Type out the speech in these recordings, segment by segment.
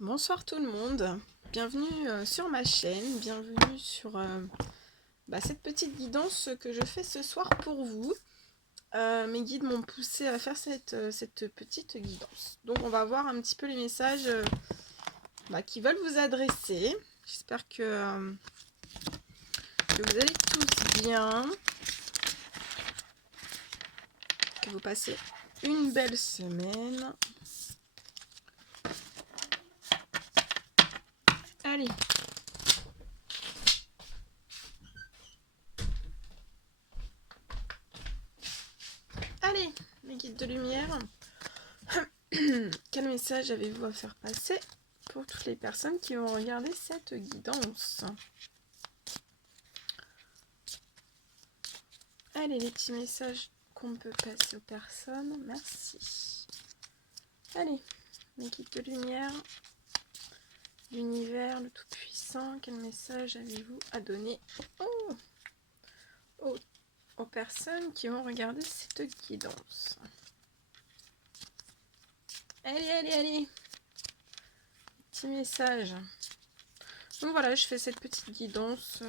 Bonsoir tout le monde, bienvenue sur ma chaîne, bienvenue sur cette petite guidance que je fais ce soir pour vous. Mes guides m'ont poussé à faire cette petite guidance. Donc on va voir un petit peu les messages qui veulent vous adresser. J'espère que vous allez tous bien, que vous passez une belle semaine. Allez. Allez, mes guides de lumière. Quel message avez-vous à faire passer pour toutes les personnes qui vont regarder cette guidance? Allez, les petits messages qu'on peut passer aux personnes. Merci. Allez, mes guides de lumière, l'univers, le Tout-Puissant, quel message avez-vous à donner aux personnes qui vont regarder cette guidance? Allez. Petit message. Donc voilà, je fais cette petite guidance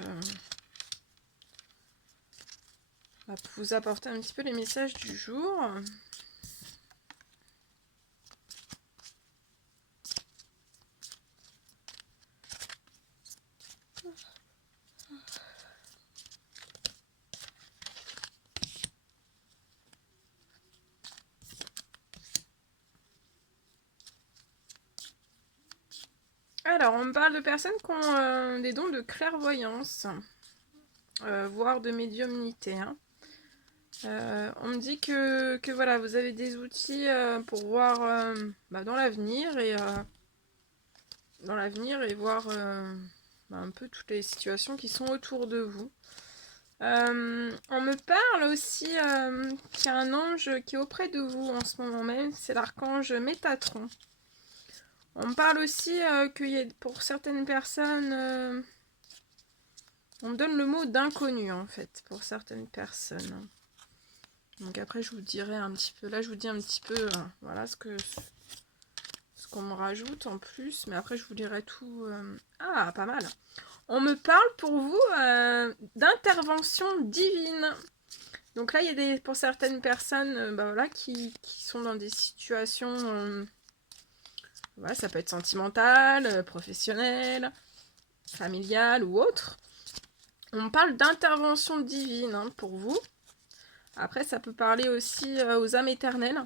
pour vous apporter un petit peu les messages du jour. Alors, on parle de personnes qui ont des dons de clairvoyance, voire de médiumnité. On me dit que voilà, vous avez des outils pour voir dans l'avenir et voir un peu toutes les situations qui sont autour de vous. On me parle aussi qu'il y a un ange qui est auprès de vous en ce moment même, c'est l'archange Métatron. On me parle aussi qu'il y a, pour certaines personnes, on me donne le mot d'inconnu en fait, pour certaines personnes. Donc après je vous dirai un petit peu, là je vous dis un petit peu, voilà ce qu'on me rajoute en plus, mais après je vous dirai tout. Ah, pas mal. On me parle pour vous d'intervention divine. Donc là il y a pour certaines personnes qui sont dans des situations... Voilà, ça peut être sentimental, professionnel, familial ou autre. On parle d'intervention divine pour vous. Après, ça peut parler aussi aux âmes éternelles.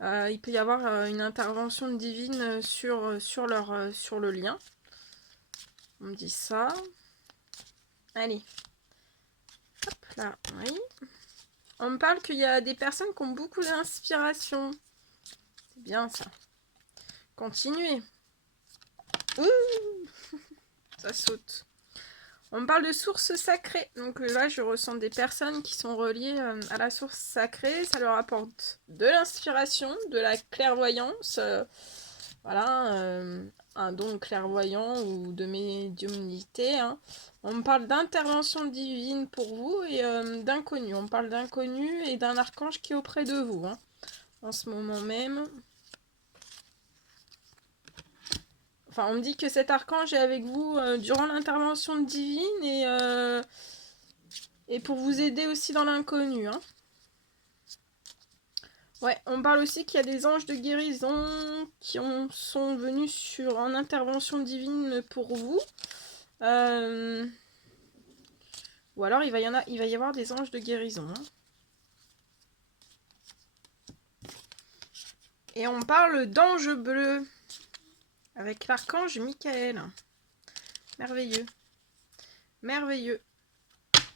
Il peut y avoir une intervention divine sur le lien. On me dit ça. Allez. Hop là, oui. On me parle qu'il y a des personnes qui ont beaucoup d'inspiration. C'est bien ça. Continuez. Ouh, ça saute. On me parle de sources sacrées. Donc là, je ressens des personnes qui sont reliées à la source sacrée. Ça leur apporte de l'inspiration, de la clairvoyance. Voilà, un don clairvoyant ou de médiumnité. On me parle d'intervention divine pour vous et d'inconnu. On me parle d'inconnu et d'un archange qui est auprès de vous en ce moment même. Enfin, on me dit que cet archange est avec vous durant l'intervention divine et pour vous aider aussi dans l'inconnu. Ouais, on parle aussi qu'il y a des anges de guérison qui sont venus en intervention divine pour vous. Ou alors il va y avoir des anges de guérison. Et on parle d'anges bleus avec l'archange Michael. Merveilleux. Merveilleux.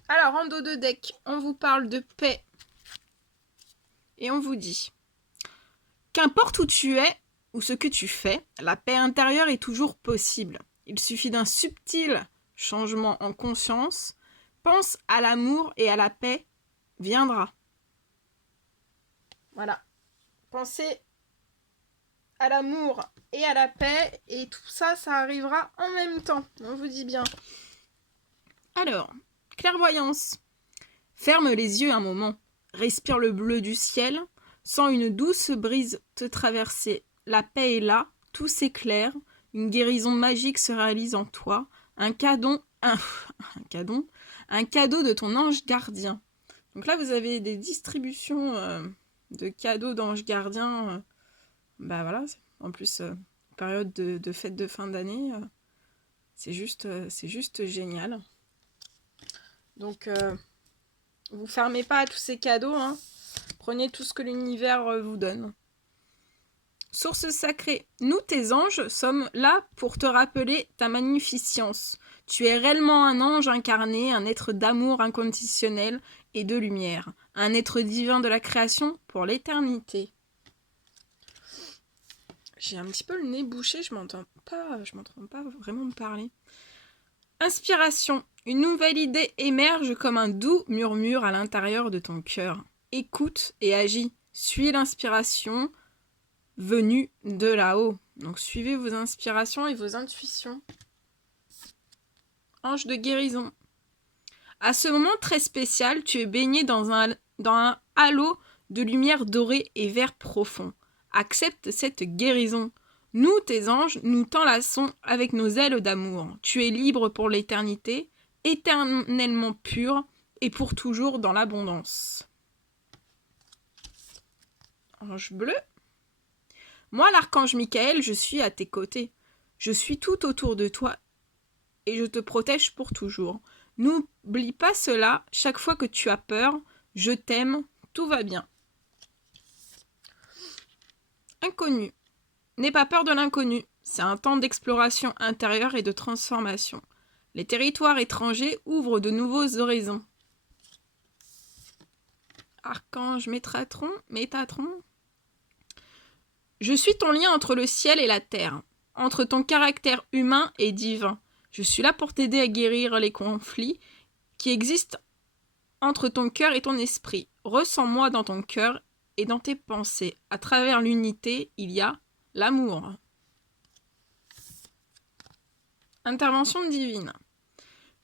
Alors, en dos de deck, on vous parle de paix. Et on vous dit: qu'importe où tu es ou ce que tu fais, la paix intérieure est toujours possible. Il suffit d'un subtil changement en conscience. Pense à l'amour et à la paix viendra. Voilà. Pensez à l'amour et à la paix et tout ça, ça arrivera en même temps. On vous dit bien. Alors, clairvoyance. Ferme les yeux un moment. Respire le bleu du ciel. Sens une douce brise te traverser. La paix est là, tout s'éclaire. Une guérison magique se réalise en toi. Un cadeau de ton ange gardien. Donc là, vous avez des distributions de cadeaux d'ange gardien. Bah voilà, en plus, période de fête de fin d'année, c'est juste génial. Donc, vous fermez pas à tous ces cadeaux, hein. Prenez tout ce que l'univers vous donne. Source sacrée, nous tes anges sommes là pour te rappeler ta magnificence. Tu es réellement un ange incarné, un être d'amour inconditionnel et de lumière, un être divin de la création pour l'éternité. J'ai un petit peu le nez bouché, je m'entends pas vraiment me parler. Inspiration, une nouvelle idée émerge comme un doux murmure à l'intérieur de ton cœur. Écoute et agis, suis l'inspiration venue de là-haut. Donc suivez vos inspirations et vos intuitions. Ange de guérison. À ce moment très spécial, tu es baigné dans un halo de lumière dorée et vert profond. Accepte cette guérison. Nous, tes anges, nous t'enlaçons avec nos ailes d'amour. Tu es libre pour l'éternité, éternellement pur et pour toujours dans l'abondance. Ange bleu. Moi, l'archange Michael, je suis à tes côtés. Je suis tout autour de toi et je te protège pour toujours. N'oublie pas cela, chaque fois que tu as peur, je t'aime, tout va bien. Inconnu. N'aie pas peur de l'inconnu, c'est un temps d'exploration intérieure et de transformation. Les territoires étrangers ouvrent de nouveaux horizons. Archange Métatron. Je suis ton lien entre le ciel et la terre, entre ton caractère humain et divin. Je suis là pour t'aider à guérir les conflits qui existent entre ton cœur et ton esprit. Ressens-moi dans ton cœur et dans tes pensées. À travers l'unité, il y a l'amour. Intervention divine.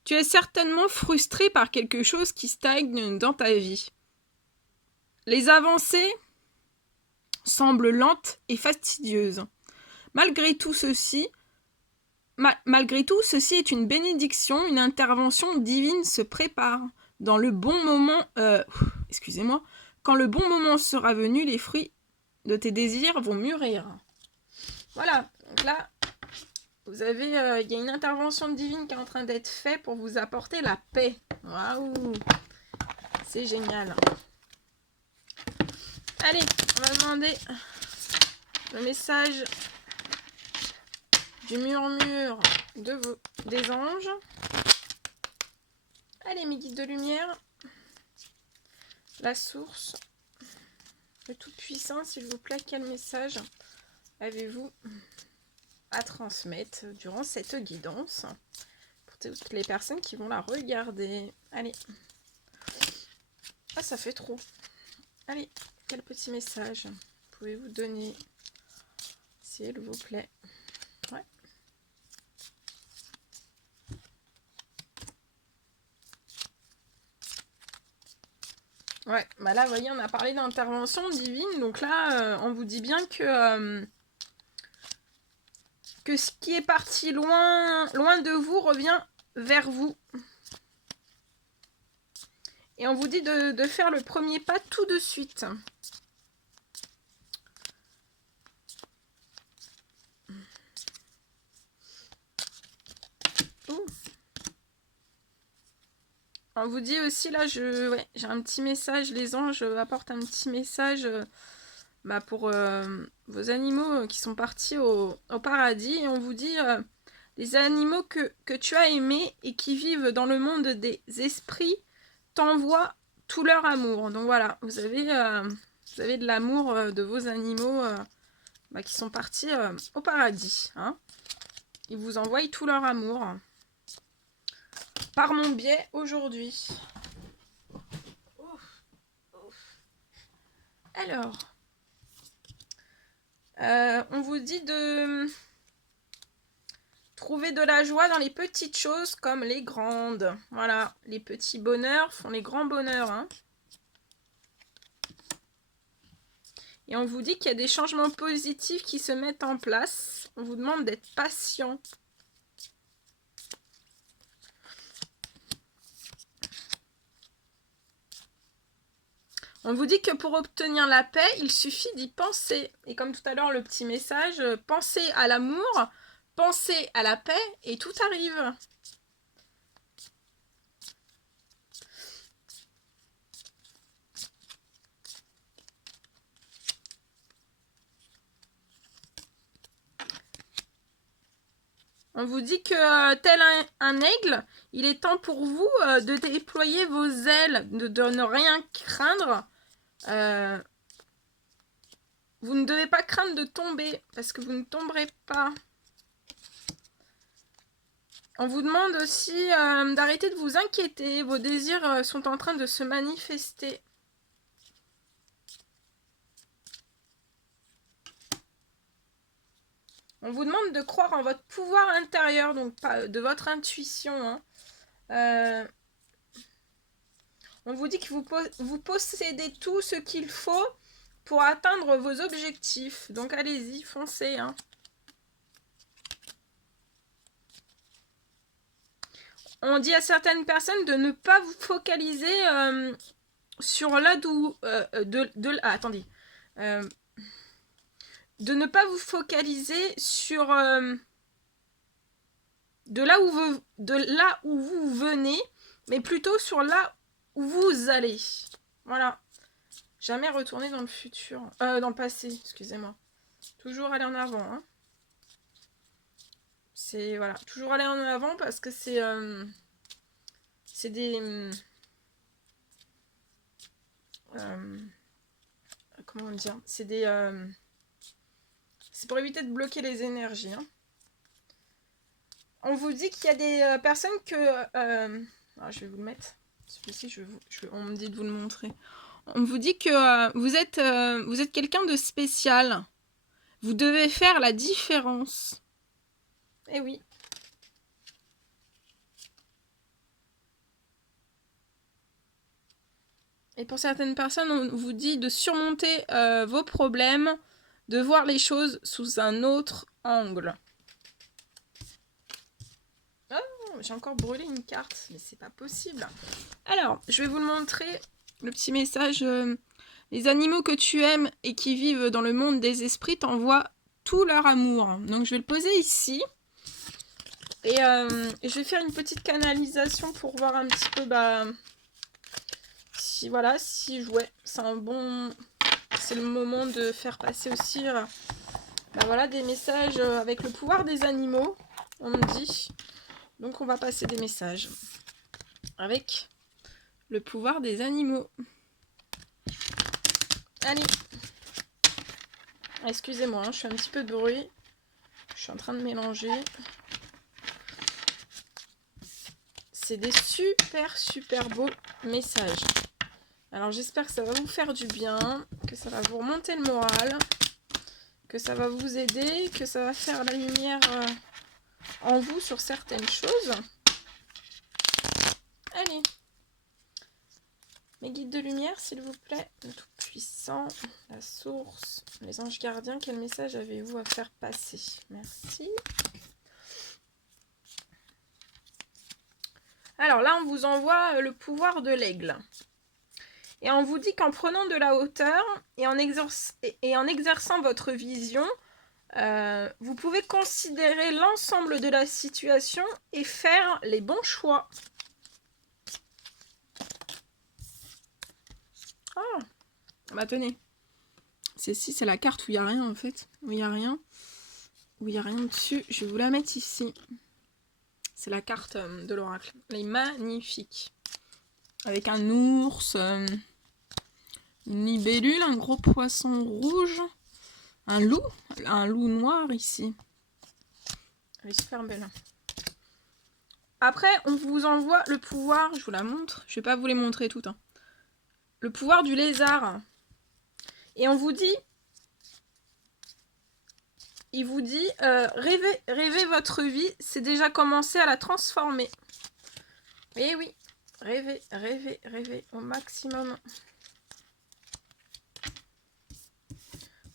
Tu es certainement frustré par quelque chose qui stagne dans ta vie. Les avancées semblent lentes et fastidieuses. Malgré tout, ceci est une bénédiction, une intervention divine se prépare. Dans le bon moment, quand le bon moment sera venu, les fruits de tes désirs vont mûrir. Voilà, donc là, vous avez, il y a une intervention divine qui est en train d'être faite pour vous apporter la paix. Waouh, c'est génial. Allez, on va demander le message du murmure des anges. Allez, mes guides de lumière. La source. Le Tout-Puissant, s'il vous plaît, quel message avez-vous à transmettre durant cette guidance pour toutes les personnes qui vont la regarder? Allez. Ah, ça fait trop. Allez, quel petit message pouvez-vous donner, s'il vous plaît? Ouais. Ouais, bah là, vous voyez, on a parlé d'intervention divine, donc là, on vous dit bien que ce qui est parti loin de vous revient vers vous. Et on vous dit de faire le premier pas tout de suite. Ouh. On vous dit aussi, là, j'ai un petit message, les anges apportent un petit message pour vos animaux qui sont partis au paradis. Et on vous dit, les animaux que tu as aimés et qui vivent dans le monde des esprits t'envoient tout leur amour. Donc voilà, vous avez de l'amour de vos animaux qui sont partis au paradis. Hein. Ils vous envoient tout leur amour. Par mon biais aujourd'hui. Alors, on vous dit de trouver de la joie dans les petites choses comme les grandes. Voilà, les petits bonheurs font les grands bonheurs. Hein. Et on vous dit qu'il y a des changements positifs qui se mettent en place. On vous demande d'être patient. On vous dit que pour obtenir la paix, il suffit d'y penser. Et comme tout à l'heure, le petit message, pensez à l'amour, pensez à la paix et tout arrive. On vous dit que tel un aigle, il est temps pour vous de déployer vos ailes, de ne rien craindre. Vous ne devez pas craindre de tomber, parce que vous ne tomberez pas. On vous demande aussi d'arrêter de vous inquiéter. Vos désirs sont en train de se manifester. On vous demande de croire en votre pouvoir intérieur, donc pas de votre intuition. Hein. On vous dit que vous possédez tout ce qu'il faut pour atteindre vos objectifs. Donc allez-y, foncez. Hein. On dit à certaines personnes de ne pas vous focaliser sur là d'où... attendez. De ne pas vous focaliser sur de là où vous venez, mais plutôt sur là où vous allez. Voilà. Jamais retourner dans le futur. Dans le passé, excusez-moi. Toujours aller en avant. Hein. C'est, voilà. Toujours aller en avant parce que c'est des... comment dire? C'est des... c'est pour éviter de bloquer les énergies. Hein. On vous dit qu'il y a des personnes que... je vais vous le mettre. Celui-ci, on me dit de vous le montrer. On vous dit que vous êtes quelqu'un de spécial. Vous devez faire la différence. Eh oui. Et pour certaines personnes, on vous dit de surmonter vos problèmes, de voir les choses sous un autre angle. Oh, j'ai encore brûlé une carte, mais c'est pas possible. Alors, je vais vous le montrer, le petit message. Les animaux que tu aimes et qui vivent dans le monde des esprits t'envoient tout leur amour. Donc, je vais le poser ici. Et je vais faire une petite canalisation pour voir un petit peu... si ouais, c'est le moment de faire passer aussi des messages avec le pouvoir des animaux, on me dit. Donc on va passer des messages avec le pouvoir des animaux. Allez. Excusez-moi, je fais un petit peu de bruit. Je suis en train de mélanger. C'est des super beaux messages. Alors j'espère que ça va vous faire du bien, que ça va vous remonter le moral, que ça va vous aider, que ça va faire la lumière en vous sur certaines choses. Allez. Mes guides de lumière, s'il vous plaît. Le Tout-Puissant, la source, les anges gardiens, quel message avez-vous à faire passer? Merci. Alors là, on vous envoie le pouvoir de l'aigle. Et on vous dit qu'en prenant de la hauteur et en exerçant votre vision, vous pouvez considérer l'ensemble de la situation et faire les bons choix. Oh, bah tenez. C'est la carte où il n'y a rien en fait. Où il n'y a rien. Où il n'y a rien dessus. Je vais vous la mettre ici. C'est la carte de l'oracle. Elle est magnifique. Avec un ours, une libellule, un gros poisson rouge, un loup noir ici. Elle est super belle. Après, on vous envoie le pouvoir, je vous la montre, je vais pas vous les montrer toutes. Hein. Le pouvoir du lézard. Et on vous dit, il vous dit, rêvez votre vie, c'est déjà commencé à la transformer. Et oui, rêvez au maximum.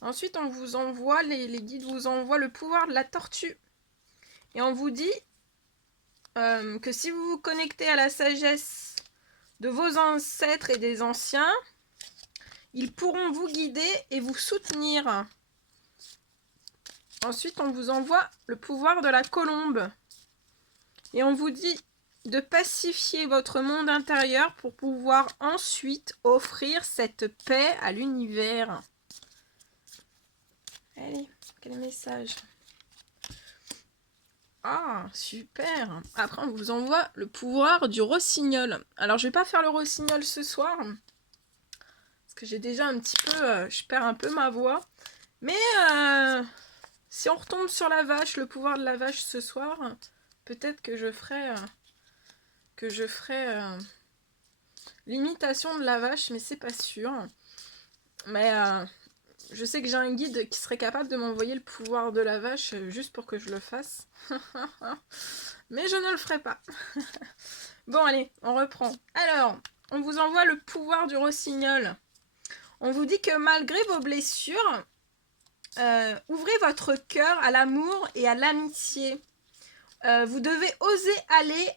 Ensuite, on vous envoie, les guides vous envoient le pouvoir de la tortue. Et on vous dit que si vous vous connectez à la sagesse de vos ancêtres et des anciens, ils pourront vous guider et vous soutenir. Ensuite, on vous envoie le pouvoir de la colombe. Et on vous dit de pacifier votre monde intérieur pour pouvoir ensuite offrir cette paix à l'univers. Allez, quel message? Ah, super. Après, on vous envoie le pouvoir du rossignol. Alors, je vais pas faire le rossignol ce soir. Parce que j'ai déjà un petit peu... je perds un peu ma voix. Mais si on retombe sur la vache, le pouvoir de la vache ce soir, peut-être que je ferai... l'imitation de la vache, mais c'est pas sûr. Mais je sais que j'ai un guide qui serait capable de m'envoyer le pouvoir de la vache juste pour que je le fasse. Mais je ne le ferai pas. Bon, allez, on reprend. Alors, on vous envoie le pouvoir du rossignol. On vous dit que malgré vos blessures, ouvrez votre cœur à l'amour et à l'amitié. Vous devez oser aller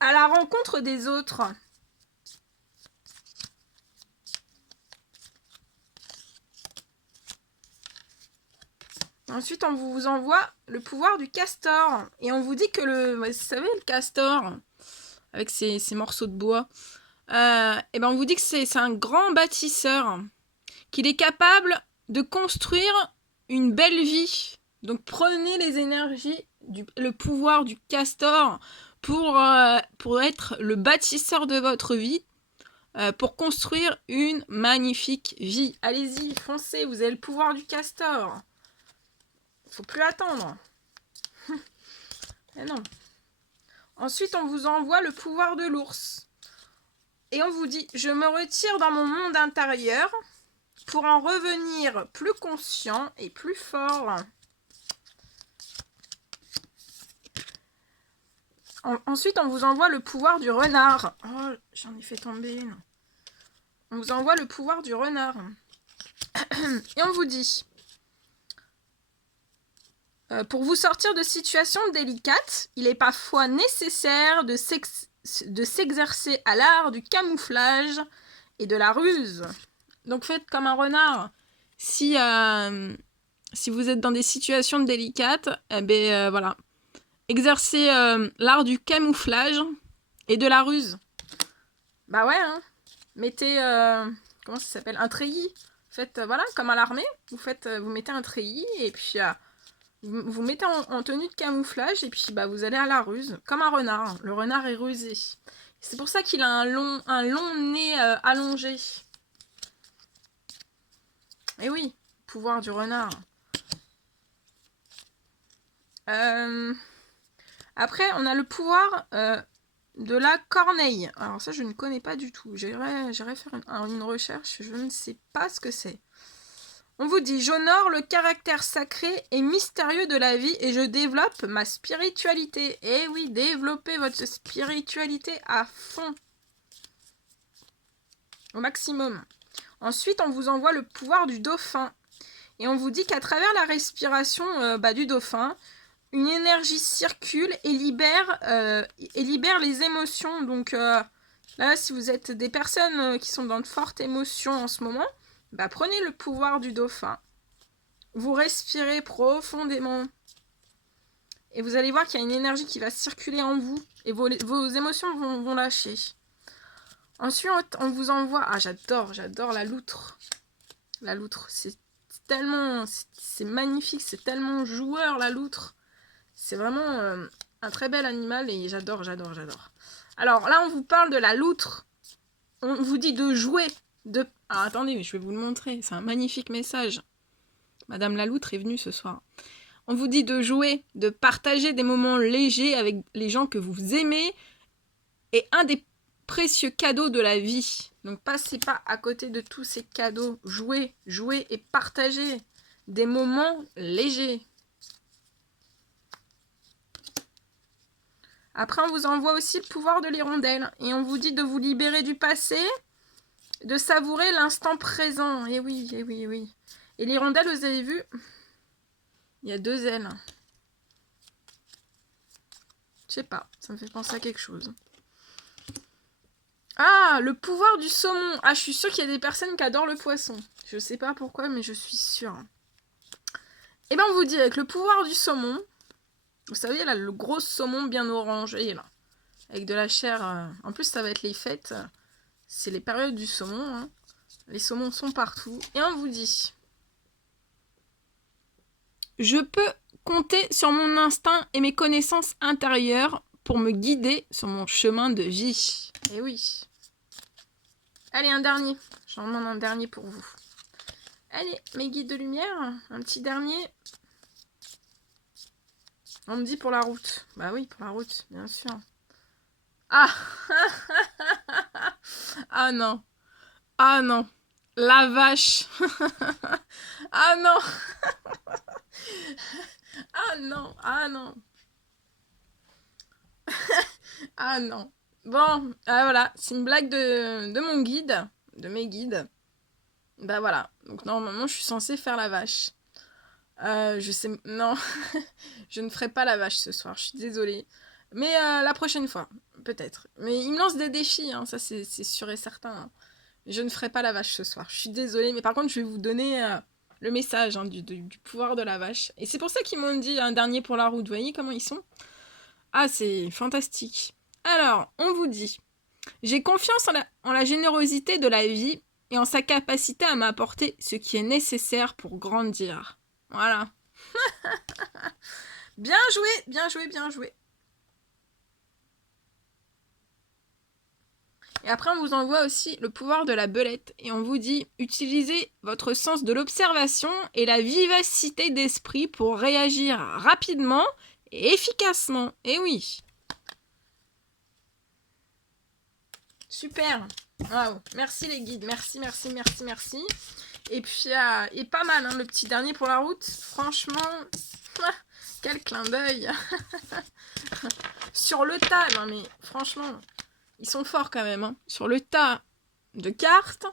à la rencontre des autres. Ensuite, on vous envoie le pouvoir du castor. Et on vous dit que vous savez, le castor, avec ses morceaux de bois, et ben on vous dit que c'est un grand bâtisseur, qu'il est capable de construire une belle vie. Donc prenez les énergies, le pouvoir du castor pour être le bâtisseur de votre vie, pour construire une magnifique vie. Allez-y, foncez, vous avez le pouvoir du castor. Faut plus attendre. Mais non. Ensuite, on vous envoie le pouvoir de l'ours. Et on vous dit, je me retire dans mon monde intérieur pour en revenir plus conscient et plus fort. Ensuite, on vous envoie le pouvoir du renard. Oh, j'en ai fait tomber une. On vous envoie le pouvoir du renard. Et on vous dit, pour vous sortir de situations délicates, il est parfois nécessaire de s'exercer à l'art du camouflage et de la ruse. Donc faites comme un renard. Si vous êtes dans des situations délicates, voilà. Exercez l'art du camouflage et de la ruse. Bah ouais, hein. Mettez, comment ça s'appelle, un treillis. Faites, voilà, comme à l'armée, vous mettez un treillis et puis vous mettez en tenue de camouflage et puis bah, vous allez à la ruse, comme un renard. Le renard est rusé. C'est pour ça qu'il a un long nez allongé. Et oui, pouvoir du renard. Après, on a le pouvoir de la corneille. Alors ça, je ne connais pas du tout. J'irai faire une recherche. Je ne sais pas ce que c'est. On vous dit, j'honore le caractère sacré et mystérieux de la vie et je développe ma spiritualité. Et oui, développez votre spiritualité à fond. Au maximum. Ensuite, on vous envoie le pouvoir du dauphin. Et on vous dit qu'à travers la respiration du dauphin, une énergie circule et libère les émotions. Donc là, si vous êtes des personnes qui sont dans de fortes émotions en ce moment, bah, prenez le pouvoir du dauphin. Vous respirez profondément. Et vous allez voir qu'il y a une énergie qui va circuler en vous. Et vos émotions vont lâcher. Ensuite, on vous envoie... Ah, j'adore la loutre. La loutre, c'est tellement... C'est magnifique, c'est tellement joueur, la loutre. C'est vraiment un très bel animal et j'adore. Alors là, on vous parle de la loutre. On vous dit de jouer. Alors attendez, je vais vous le montrer. C'est un magnifique message. Madame la loutre est venue ce soir. On vous dit de jouer, de partager des moments légers avec les gens que vous aimez. Et un des précieux cadeaux de la vie. Donc passez pas à côté de tous ces cadeaux. Jouez et partagez des moments légers. Après, on vous envoie aussi le pouvoir de l'hirondelle. Et on vous dit de vous libérer du passé, de savourer l'instant présent. Et oui. Et l'hirondelle, vous avez vu, il y a 2 ailes. Je sais pas, ça me fait penser à quelque chose. Ah, le pouvoir du saumon. Ah, je suis sûre qu'il y a des personnes qui adorent le poisson. Je sais pas pourquoi, mais je suis sûre. Et ben on vous dit, avec le pouvoir du saumon, vous savez, là, le gros saumon bien orangé, là, avec de la chair. En plus, ça va être les fêtes. C'est les périodes du saumon. Hein. Les saumons sont partout. Et on vous dit, je peux compter sur mon instinct et mes connaissances intérieures pour me guider sur mon chemin de vie. Et oui. Allez, un dernier. J'en demande un dernier pour vous. Allez, mes guides de lumière. Un petit dernier. On me dit pour la route. Bah oui, pour la route, bien sûr. Ah ah non. Ah non. La vache. Ah non. Ah non. Ah non. Ah non. Bon, voilà. C'est une blague de mon guide. De mes guides. Bah voilà. Donc normalement, je suis censée faire la vache. Je sais... Non. Je ne ferai pas la vache ce soir. Je suis désolée. Mais la prochaine fois, peut-être. Mais il me lance des défis, hein, ça c'est sûr et certain. Hein. Je ne ferai pas la vache ce soir. Je suis désolée, mais par contre, je vais vous donner le message hein, du pouvoir de la vache. Et c'est pour ça qu'ils m'ont dit un dernier pour la route. Vous voyez comment ils sont? Ah, c'est fantastique. Alors, on vous dit, j'ai confiance en la générosité de la vie et en sa capacité à m'apporter ce qui est nécessaire pour grandir. Voilà. Bien joué, bien joué, bien joué. Et après, on vous envoie aussi le pouvoir de la belette. Et on vous dit, utilisez votre sens de l'observation et la vivacité d'esprit pour réagir rapidement et efficacement. Et oui. Super. Waouh. Merci les guides. Merci, merci, merci, merci. Et puis, et pas mal, hein, le petit dernier pour la route. Franchement, quel clin d'œil. Sur le tas, non mais franchement... Ils sont forts quand même. Hein. Sur le tas de cartes,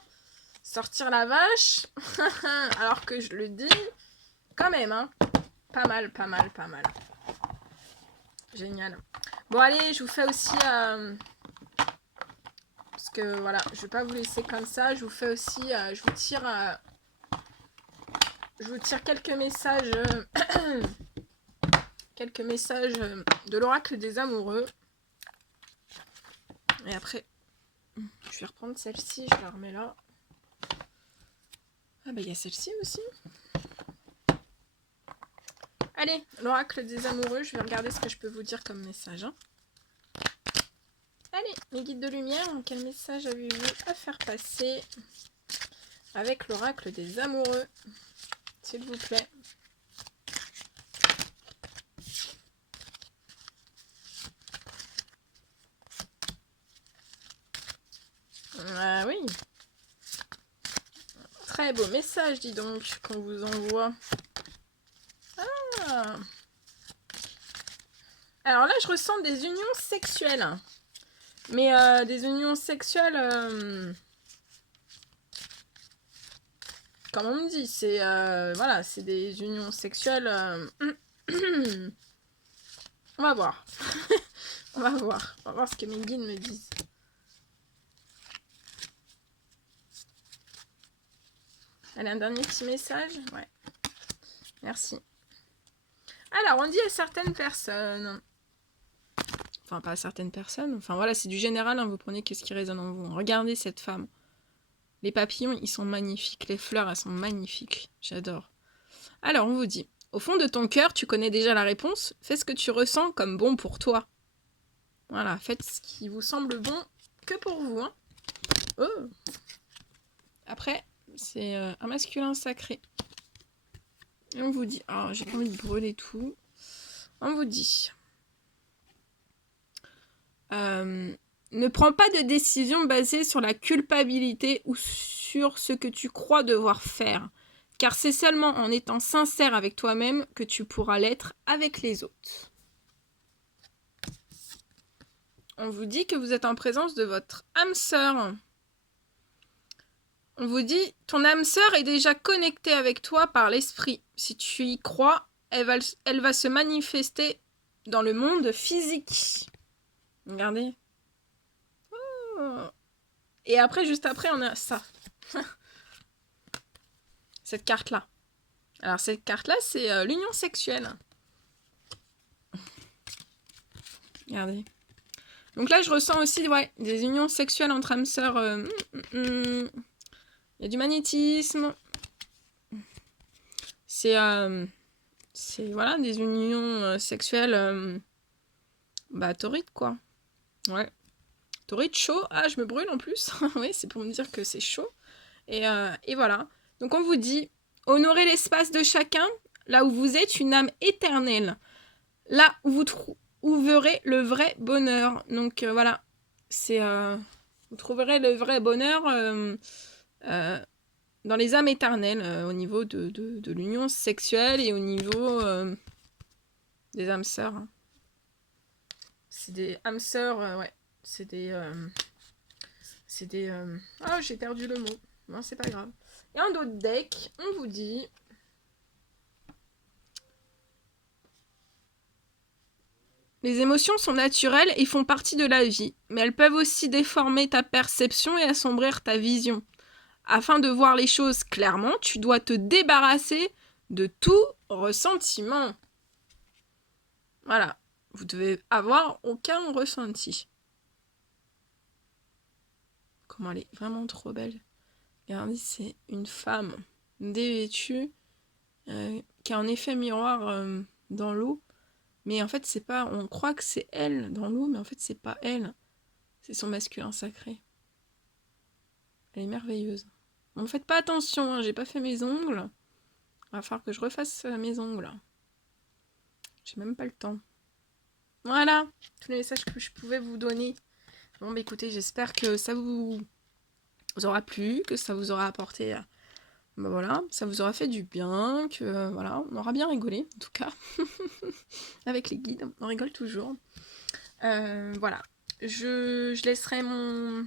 sortir la vache, alors que je le dis, quand même. Hein. Pas mal, pas mal, pas mal. Génial. Bon allez, je vous fais aussi... parce que voilà, je vais pas vous laisser comme ça. Je vous fais aussi... je vous tire quelques messages... quelques messages de l'oracle des amoureux. Et après... Je vais reprendre celle-ci, je la remets là. Ah bah il y a celle-ci aussi. Allez, l'oracle des amoureux, je vais regarder ce que je peux vous dire comme message. Hein. Allez, mes guides de lumière, quel message avez-vous à faire passer avec l'oracle des amoureux, s'il vous plaît? Ah oui. Très beau message, dis donc, qu'on vous envoie. Ah. Alors là, je ressens des unions sexuelles. Mais des unions sexuelles... comme on me dit, c'est... voilà, c'est des unions sexuelles... on va voir. On va voir. On va voir ce que mes guides me disent. Allez, un dernier petit message. Ouais. Merci. Alors, on dit à certaines personnes... Enfin, pas à certaines personnes. Enfin, voilà, c'est du général. Hein, vous prenez que ce qui résonne en vous. Regardez cette femme. Les papillons, ils sont magnifiques. Les fleurs, elles sont magnifiques. J'adore. Alors, on vous dit... Au fond de ton cœur, tu connais déjà la réponse. Fais ce que tu ressens comme bon pour toi. Voilà, faites ce qui vous semble bon que pour vous. Hein. Oh. Après, c'est un masculin sacré. Et on vous dit... Oh, j'ai pas envie de brûler tout. On vous dit... ne prends pas de décision basée sur la culpabilité ou sur ce que tu crois devoir faire. Car c'est seulement en étant sincère avec toi-même que tu pourras l'être avec les autres. On vous dit que vous êtes en présence de votre âme sœur. On vous dit, ton âme sœur est déjà connectée avec toi par l'esprit. Si tu y crois, elle va se manifester dans le monde physique. Regardez. Oh. Et après, juste après, on a ça. Cette carte-là. Alors, cette carte-là, c'est l'union sexuelle. Regardez. Donc là, je ressens aussi des unions sexuelles entre âmes sœurs. Il y a du magnétisme. C'est voilà, des unions sexuelles torrides, quoi. Ouais. Torride, chaud. Ah, je me brûle en plus. Oui, c'est pour me dire que c'est chaud. Et voilà. Donc on vous dit, honorez l'espace de chacun, là où vous êtes une âme éternelle. Là où vous trouverez le vrai bonheur. Donc voilà. C'est vous trouverez le vrai bonheur dans les âmes éternelles, au niveau de l'union sexuelle et au niveau des âmes sœurs. Hein. C'est des âmes sœurs, ouais. C'est des... Ah, j'ai perdu le mot. Non, c'est pas grave. Et un autre deck, on vous dit... Les émotions sont naturelles et font partie de la vie, mais elles peuvent aussi déformer ta perception et assombrir ta vision. Afin de voir les choses clairement, tu dois te débarrasser de tout ressentiment. Voilà. Vous devez avoir aucun ressenti. Comment elle est vraiment trop belle. Regardez, c'est une femme dévêtue qui a un effet miroir dans l'eau. Mais en fait, c'est pas... On croit que c'est elle dans l'eau, mais en fait, c'est pas elle. C'est son masculin sacré. Elle est merveilleuse. Bon, faites pas attention, hein, j'ai pas fait mes ongles. Il va falloir que je refasse mes ongles. J'ai même pas le temps. Voilà, tous les messages que je pouvais vous donner. Bon, bah écoutez, j'espère que ça vous aura plu, que ça vous aura apporté... Bah voilà, ça vous aura fait du bien, que voilà, on aura bien rigolé, en tout cas. Avec les guides, on rigole toujours. Voilà, je laisserai mon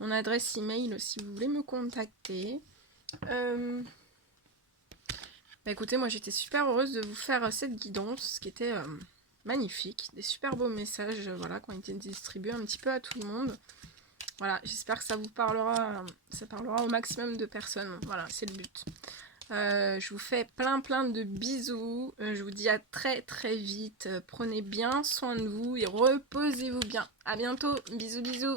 adresse email si vous voulez me contacter. Bah écoutez, moi j'étais super heureuse de vous faire cette guidance qui était magnifique. Des super beaux messages voilà, qui ont été distribués un petit peu à tout le monde. Voilà, j'espère que ça vous parlera, ça parlera au maximum de personnes. Voilà, c'est le but. Je vous fais plein de bisous. Je vous dis à très vite. Prenez bien soin de vous et reposez-vous bien. À bientôt. Bisous.